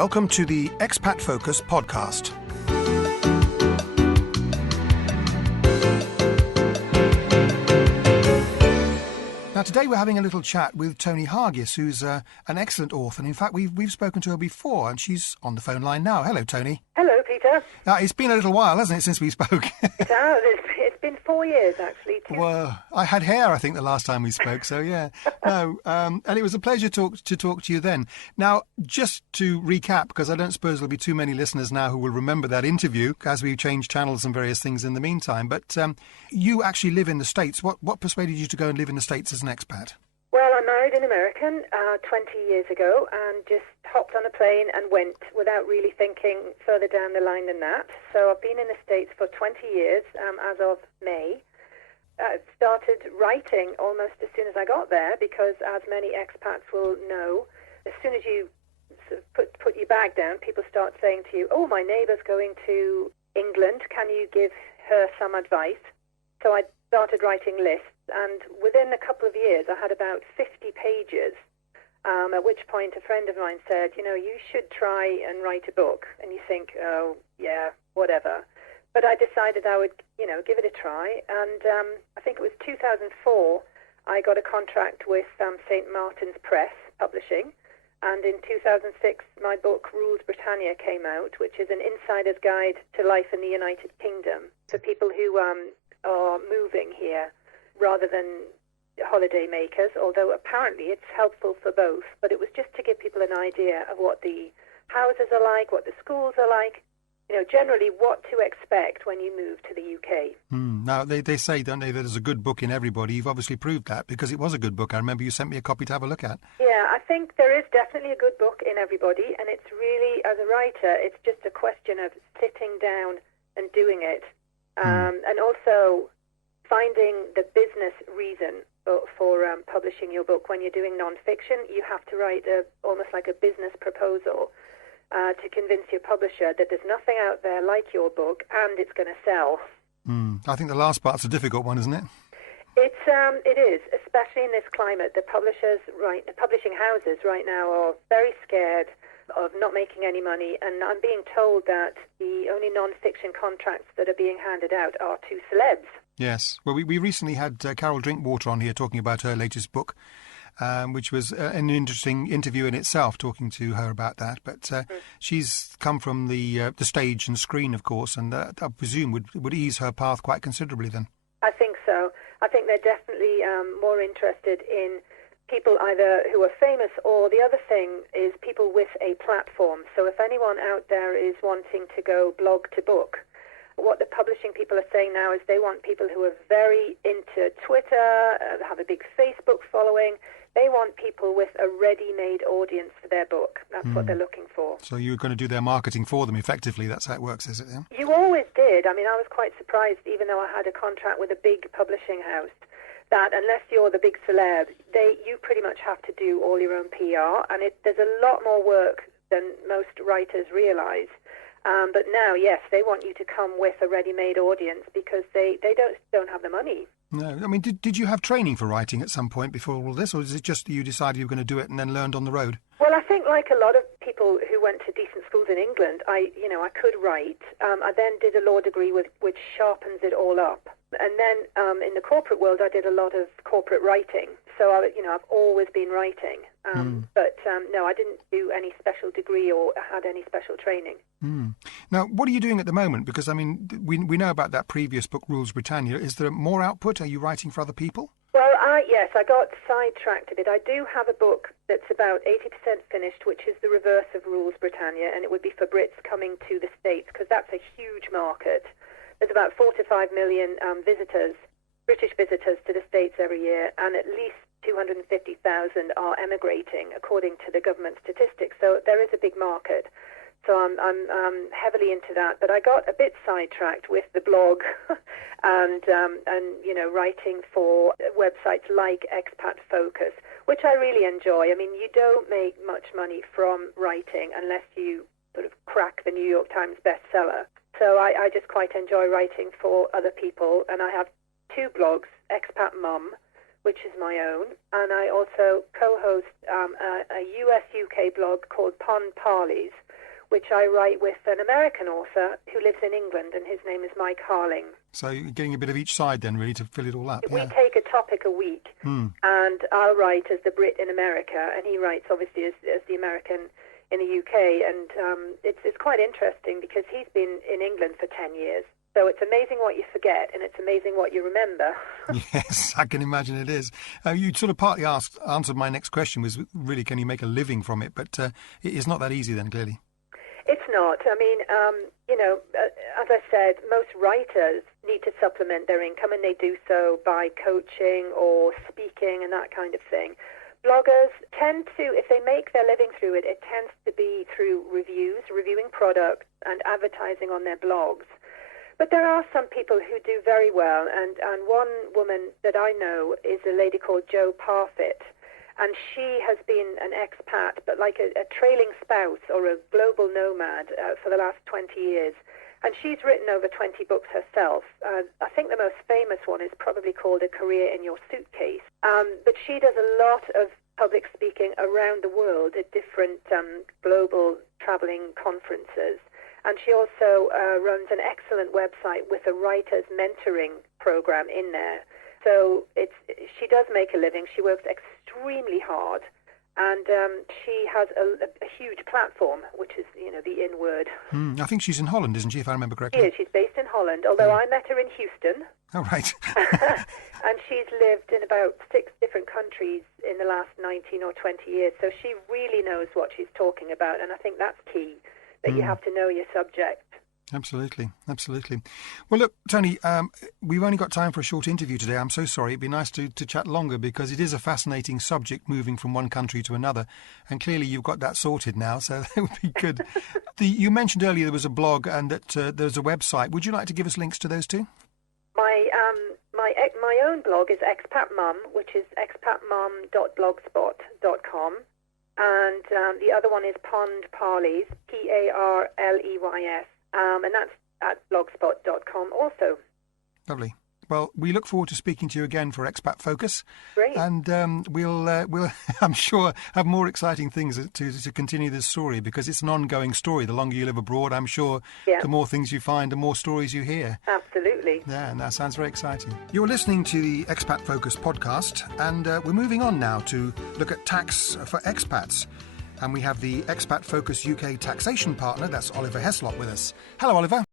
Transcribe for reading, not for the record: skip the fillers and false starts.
Welcome to the Expat Focus podcast. Now, today we're having a little chat with Toni Hargis, who's an excellent author. And in fact, we've spoken to her before, and she's on the phone line now. Hello, Toni. Hello, Peter. It's been a little while, hasn't it, since we spoke? It has. It's been 4 years, actually. Well, I had hair, I think, the last time we spoke, so yeah. No, and it was a pleasure to talk to you then. Now, just to recap, because I don't suppose there'll be too many listeners now who will remember that interview, as we changed channels and various things in the meantime, but you actually live in the States. What persuaded you to go and live in the States as an expat? Well, I married an American 20 years ago and just hopped on a plane and went without really thinking further down the line than that. So I've been in the States for 20 years as of May. I started writing almost as soon as I got there because, as many expats will know, as soon as you sort of put your bag down, people start saying to you, oh, my neighbour's going to England, can you give her some advice? So I started writing lists, and within a couple of years I had about 50 pages, at which point a friend of mine said, you should try and write a book. And you think, oh, yeah, whatever. But I decided I would, give it a try. And I think it was 2004, I got a contract with St. Martin's Press Publishing. And in 2006, my book, Rules Britannia, came out, which is an insider's guide to life in the United Kingdom for people who are moving here rather than holiday makers, although apparently it's helpful for both. But it was just to give people an idea of what the houses are like, what the schools are like, generally what to expect when you move to the UK. Now, they say, don't they, that there's a good book in everybody. You've obviously proved that because it was a good book. I remember you sent me a copy to have a look at. Yeah, I think there is definitely a good book in everybody, and it's really, as a writer, it's just a question of sitting down and doing it. And also finding the business reason for publishing your book. When you're doing non-fiction, you have to write almost like a business proposal to convince your publisher that there's nothing out there like your book and it's going to sell. I think the last part's a difficult one, isn't it? It is, especially in this climate. The publishing houses right now are very scared of not making any money, and I'm being told that the only non-fiction contracts that are being handed out are to celebs. Yes. Well, we recently had Carol Drinkwater on here talking about her latest book, which was an interesting interview in itself, talking to her about that. But she's come from the stage and screen, of course, and I presume would ease her path quite considerably then. I think so. I think they're definitely more interested in people either who are famous, or the other thing is people with a platform. So if anyone out there is wanting to go blog to book, what the publishing people are saying now is they want people who are very into Twitter, have a big Facebook following. They want people with a ready-made audience for their book. That's what they're looking for. So you're going to do their marketing for them effectively. That's how it works, is it? Yeah? You always did. I mean, I was quite surprised, even though I had a contract with a big publishing house, that unless you're the big celeb, you pretty much have to do all your own PR, and there's a lot more work than most writers realise. But now, yes, they want you to come with a ready-made audience because they don't have the money. No, I mean, did you have training for writing at some point before all this, or is it just you decided you were going to do it and then learned on the road? Well, I think like a lot of people who went to decent schools in England, I could write. I then did a law degree which sharpens it all up. And then in the corporate world, I did a lot of corporate writing. So, I've always been writing. But no, I didn't do any special degree or had any special training. Now, what are you doing at the moment? Because, I mean, we know about that previous book, Rules Britannia. Is there more output? Are you writing for other people? Well, yes, I got sidetracked a bit. I do have a book that's about 80% finished, which is the reverse of Rules Britannia, and it would be for Brits coming to the States, because that's a huge market. There's about 4 to 5 million British visitors to the States every year, and at least 250,000 are emigrating, according to the government statistics. So there is a big market. So I'm heavily into that. But I got a bit sidetracked with the blog and writing for websites like Expat Focus, which I really enjoy. I mean, you don't make much money from writing unless you sort of crack the New York Times bestseller. So I just quite enjoy writing for other people. And I have 2 blogs, Expat Mum, which is my own, and I also co-host a US-UK blog called Pond Parleys, which I write with an American author who lives in England, and his name is Mike Harling. So you're getting a bit of each side then, really, to fill it all up. We take a topic a week, and I'll write as the Brit in America, and he writes, obviously, as the American in the UK, and it's quite interesting because he's been in England for 10 years. So it's amazing what you forget, and it's amazing what you remember. Yes, I can imagine it is. You sort of partly answered my next question, was really, can you make a living from it? But it is not that easy then, clearly. It's not. I mean, as I said, most writers need to supplement their income, and they do so by coaching or speaking and that kind of thing. Bloggers tend to, if they make their living through it, it tends to be through reviews, reviewing products, and advertising on their blogs. But there are some people who do very well, and one woman that I know is a lady called Jo Parfit, and she has been an expat, but like a trailing spouse or a global nomad for the last 20 years. And she's written over 20 books herself. I think the most famous one is probably called A Career in Your Suitcase. But she does a lot of public speaking around the world at different global traveling conferences. And she also runs an excellent website with a writer's mentoring program in there. So she does make a living. She works extremely hard, and she has a huge platform, which is, the in word. I think she's in Holland, isn't she, if I remember correctly? She is. She's based in Holland, although I met her in Houston. Oh, right. And she's lived in about 6 different countries in the last 19 or 20 years. So she really knows what she's talking about, and I think that's key. That you have to know your subject. Absolutely, absolutely. Well, look, Toni, we've only got time for a short interview today. I'm so sorry. It'd be nice to chat longer because it is a fascinating subject, moving from one country to another. And clearly you've got that sorted now, so that would be good. You mentioned earlier there was a blog and that there's a website. Would you like to give us links to those two? My own blog is Expat Mum, which is expatmum.blogspot.com. And the other one is Pond Parleys, Parleys, and that's at blogspot.com also. Lovely. Well, we look forward to speaking to you again for Expat Focus. Great. And we'll, I'm sure, have more exciting things to continue this story because it's an ongoing story. The longer you live abroad, I'm sure the more things you find, the more stories you hear. Absolutely. Yeah, and that sounds very exciting. You're listening to the Expat Focus podcast, and we're moving on now to look at tax for expats. And we have the Expat Focus UK taxation partner, that's Oliver Heslop, with us. Hello, Oliver.